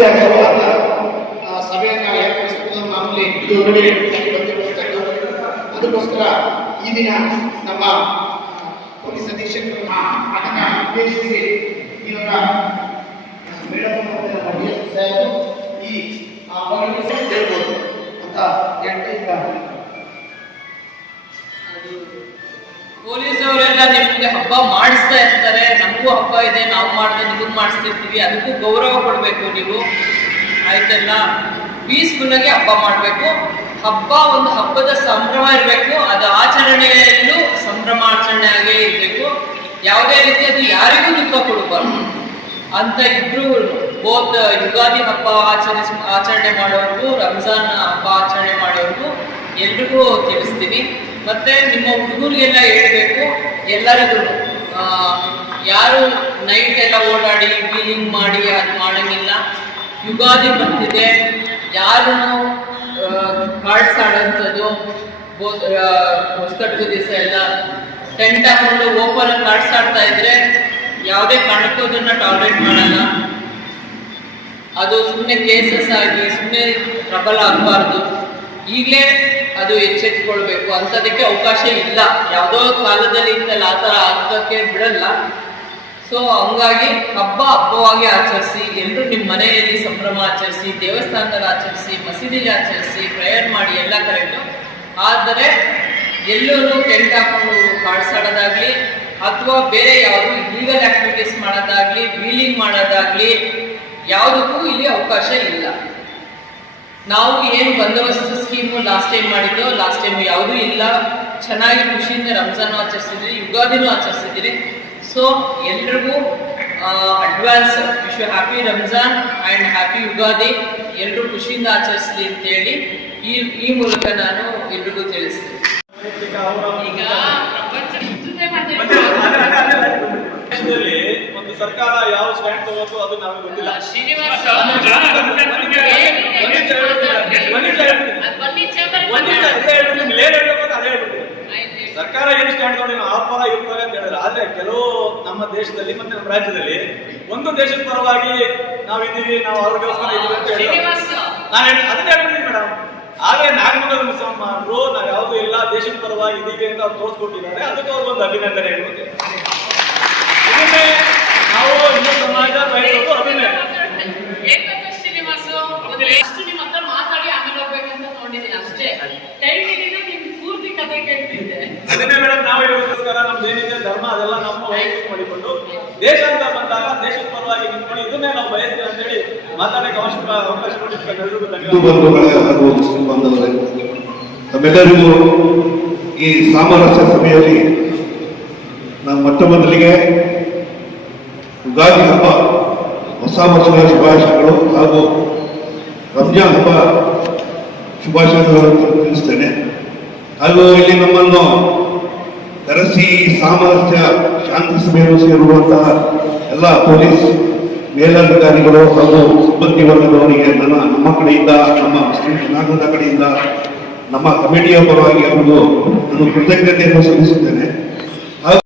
ಸ್ವಾರಸ್ಯಕರವಾದ ಸಭೆಯನ್ನು ಏರ್ಪಡಿಸುವುದು ಮಾಮೂಲಿ ಇದು ಬಂದಿರುವಂಥದ್ದು. ಅದಕ್ಕೋಸ್ಕರ ಈ ದಿನ ನಮ್ಮ ಪೊಲೀಸ್ ಅಧೀಕ್ಷಕರು ಉದ್ದೇಶಿಸಿ ಇವರ ಮೇಡಮ್ ಸಾಹೇಬರು ಈ ಹೇಳ್ಬೋದು ಅಂತ ಹೇಳ್ತಾ ಪೊಲೀಸ್ ಅವರೆಲ್ಲ ನಿಮ್ಗೆ ಹಬ್ಬ ಮಾಡಿಸ್ತಾ ಇರ್ತಾರೆ. ನಮಗೂ ಹಬ್ಬ ಇದೆ, ನಾವು ಮಾಡಿದ್ರೆ ನಿಮಗೂ ಮಾಡಿಸ್ತಿರ್ತೀವಿ, ಅದಕ್ಕೂ ಗೌರವ ಕೊಡಬೇಕು ನೀವು, ಆಯ್ತಲ್ಲ. ಪೀಸ್ಫುಲ್ ಆಗಿ ಹಬ್ಬ ಮಾಡಬೇಕು. ಹಬ್ಬ ಒಂದು ಹಬ್ಬದ ಸಂಭ್ರಮ ಇರಬೇಕು, ಅದು ಆಚರಣೆಯಲ್ಲೂ ಸಂಭ್ರಮಾಚರಣೆ ಆಗೇ ಇರಬೇಕು. ಯಾವುದೇ ರೀತಿ ಅದು ಯಾರಿಗೂ ದುಃಖ ಕೊಡಬಾರ್ದು ಅಂತ ಇಬ್ರು ಬೋತ್ ಯುಗಾದಿ ಹಬ್ಬ ಆಚರಣೆ ಮಾಡೋರ್ಗೂ ರಂಜಾನ್ ಹಬ್ಬ ಆಚರಣೆ ಮಾಡೋರ್ಗೂ ಎಲ್ರಿಗೂ ತಿಳಿಸ್ತೀನಿ. ಮತ್ತೆ ನಿಮ್ಮ ಹುಡುಗರಿಗೆಲ್ಲ ಹೇಳ್ಬೇಕು, ಎಲ್ಲರಿಗೂ ಯಾರು ನೈಟ್ ಎಲ್ಲ ಓಡಾಡಿ ವೀಲಿಂಗ್ ಮಾಡಿ ಅದು ಮಾಡೋಂಗಿಲ್ಲ. ಯುಗಾದಿ ಬರ್ತಿದೆ, ಯಾರು ಕಾರ್ಡ್ಸ್ ಆಡೋಂಥದ್ದು ಹೊಸಕಟ್ಟು ದಿವಸ ಎಲ್ಲ ಟೆಂಟ್ ಹಾಕೊಂಡು ಓಪನ್ ಕಾರ್ಡ್ಸ್ ಆಡ್ತಾ ಇದ್ರೆ ಯಾವುದೇ ಕಾರಣಕ್ಕೂ ಅದನ್ನ ಟಾಲರೇಟ್ ಮಾಡಲ್ಲ. ಅದು ಸುಮ್ಮನೆ ಕೇಸಸ್ ಆಗಿ ಸುಮ್ಮನೆ ಟ್ರಬಲ್ ಆಗಬಾರ್ದು. ಈಗಲೇ ಅದು ಎಚ್ಚೆತ್ಕೊಳ್ಬೇಕು. ಅಂಥದಕ್ಕೆ ಅವಕಾಶ ಇಲ್ಲ. ಯಾವುದೋ ಕಾಲದಲ್ಲಿ ಇತ್ತಲ್ಲ ಆ ಥರ ಆಗೋಕ್ಕೆ ಬಿಡಲ್ಲ. ಸೊ ಹಂಗಾಗಿ ಹಬ್ಬವಾಗಿ ಆಚರಿಸಿ, ಎಲ್ಲರೂ ನಿಮ್ಮ ಮನೆಯಲ್ಲಿ ಸಂಭ್ರಮ ಆಚರಿಸಿ, ದೇವಸ್ಥಾನದಲ್ಲಿ ಆಚರಿಸಿ, ಮಸೀದಿಲಿ ಆಚರಿಸಿ, ಪ್ರೇಯರ್ ಮಾಡಿ, ಎಲ್ಲ ಕರೆಕ್ಟು. ಆದರೆ ಎಲ್ಲರೂ ಟೆಂಟ್ ಹಾಕೊಂಡು ಕಾಡ್ಸಾಡೋದಾಗ್ಲಿ ಅಥವಾ ಬೇರೆ ಯಾವುದು ಇಲೀಗಲ್ ಆಕ್ಟಿವಿಟೀಸ್ ಮಾಡೋದಾಗ್ಲಿ, ವೀಲಿಂಗ್ ಮಾಡೋದಾಗ್ಲಿ ಯಾವುದಕ್ಕೂ ಇಲ್ಲಿ ಅವಕಾಶ ಇಲ್ಲ. ನಾವು ಏನು ಬಂದೋಬಸ್ತ್ ಸ್ಕೀಮು ಲಾಸ್ಟ್ ಟೈಮ್ ಮಾಡಿದ್ದು, ಲಾಸ್ಟ್ ಟೈಮ್ ಯಾವುದೂ ಇಲ್ಲ. ಚೆನ್ನಾಗಿ ಖುಷಿಯಿಂದ ರಂಜಾನು ಆಚರಿಸಿದ್ರಿ, ಯುಗಾದಿನೂ ಆಚರಿಸಿದ್ರಿ. ಸೊ ಎಲ್ರಿಗೂ advance wish you happy Ramzan and happy Ugadi. ಎಲ್ಲರೂ ಖುಷಿಯಿಂದ ಆಚರಿಸಲಿ ಅಂತೇಳಿ ಈ ಮೂಲಕ ನಾನು ಎಲ್ರಿಗೂ ತಿಳಿಸ್ತೀನಿ. ಈಗ ಒಂದು ಸರ್ಕಾರ ಯಾವ ಸ್ಟ್ಯಾಂಡ್ ತಗೋದು ಅದು ನಮಗೆ ಗೊತ್ತಿಲ್ಲ. ಸರ್ಕಾರ ಏನು ಸ್ಟ್ಯಾಂಡ್ ತಗೊಂಡು ಆ ಪರ ಇವ್ರ ಪರ ಅಂತ ಹೇಳಿದ್ರೆ, ಆದ್ರೆ ಕೆಲವು ನಮ್ಮ ದೇಶದಲ್ಲಿ ಮತ್ತೆ ನಮ್ಮ ರಾಜ್ಯದಲ್ಲಿ ಒಂದು ದೇಶದ ಪರವಾಗಿ ನಾವಿದ್ದೀವಿ, ನಾವು ಅವ್ರಿಗೋಸ್ಕರ ಇದೀವಿ ಅಂತ ಹೇಳಿ ನಾನು ಅದನ್ನೇ ಹೇಳ್ಬಿಡ್ತೀನಿ ಮೇಡಮ್. ಆದ್ರೆ ನಾಗಮಂಗಲ ಮುಸಲ್ಮಾನರು ನಾವು ಯಾವುದು ಎಲ್ಲ ದೇಶದ ಪರವಾಗಿ ಇದೀವಿ ಅಂತ ಅವ್ರು ತೋರಿಸ್ಕೊಟ್ಟಿದ್ದಾರೆ. ಅದಕ್ಕೆ ಅವ್ರಿಗೊಂದು ಅಭಿನಂದನೆ ಹೇಳುತ್ತೆ. ಇದನ್ನೇ ನಾವು ಹಿಂದೂ ಸಮಾಜ ಬಯಸೋದು ಅದನ್ನೇ. ನಿಮ್ಮ ಹತ್ರ ಮಾತಾಡಿ ಆಮೇಲೆ ಹೋಗ್ಬೇಕಂತ ನೋಡಿದ್ದೀನಿ ಅಷ್ಟೇ. ಪೂರ್ತಿ ಕಥೆ ಕೇಳ್ತಿದ್ದೆ. ಅದನ್ನೇ ಮೇಡಮ್ ನಾವು ಹೇಳೋದಕ್ಕೋಸ್ಕರ ನಮ್ದು ಏನಿದೆ ಧರ್ಮ ಅದೆಲ್ಲ ನಮ್ಮ ವೈಯಕ್ತಿಕ ಮಾಡಿಕೊಂಡು ದೇಶ ಅಂತ ಬಂದಾಗ ದೇಶದ ಪರವಾಗಿ ನಿಂತ್ಕೊಂಡು ಇದನ್ನೇ ನಾವು ಬಯಸ್ತೀವಿ ಅಂತ ಹೇಳಿ ಮಾತಾಡಕ್ಕೆ ಅವಕಾಶ ಕೊಟ್ಟಿದ್ದಕ್ಕೆ ಎಲ್ರಿಗೂ ಧನ್ಯವಾದ. ತಮ್ಮೆಲ್ಲರಿಗೂ ಈ ಸಾಮರಸ್ಯ ಸಭೆಯಲ್ಲಿ ನಾನು ಮೊಟ್ಟ ಮೊದಲಿಗೆ ಯುಗಾದಿ ಹಬ್ಬ ಹೊಸ ವರ್ಷದ ಶುಭಾಶಯಗಳು ಹಾಗೂ ರಂಜಾನ್ ಹಬ್ಬ ಶುಭಾಶಯಗಳನ್ನು ತಿಳಿಸ್ತೇನೆ. ಹಾಗೂ ಇಲ್ಲಿ ನಮ್ಮನ್ನು ಕರೆಸಿ ಸಾಮರಸ್ಯ ಶಾಂತಿ ಸಭೆಯನ್ನು ಸೇರುವಂತಹ ಎಲ್ಲ ಪೊಲೀಸ್ ಮೇಲಧಿಕಾರಿಗಳು ಹಾಗೂ ಸಿಬ್ಬಂದಿ ವರ್ಗದವರಿಗೆ ನಮ್ಮ ಕಡೆಯಿಂದ, ನಮ್ಮ ಮುಸ್ಲಿಂ ಜನಾಂಗದ ಕಡೆಯಿಂದ, ನಮ್ಮ ಕಮಿಟಿಯ ಪರವಾಗಿ ಅವರಿಗೂ ನಾನು ಕೃತಜ್ಞತೆಯನ್ನು ಸಲ್ಲಿಸುತ್ತೇನೆ.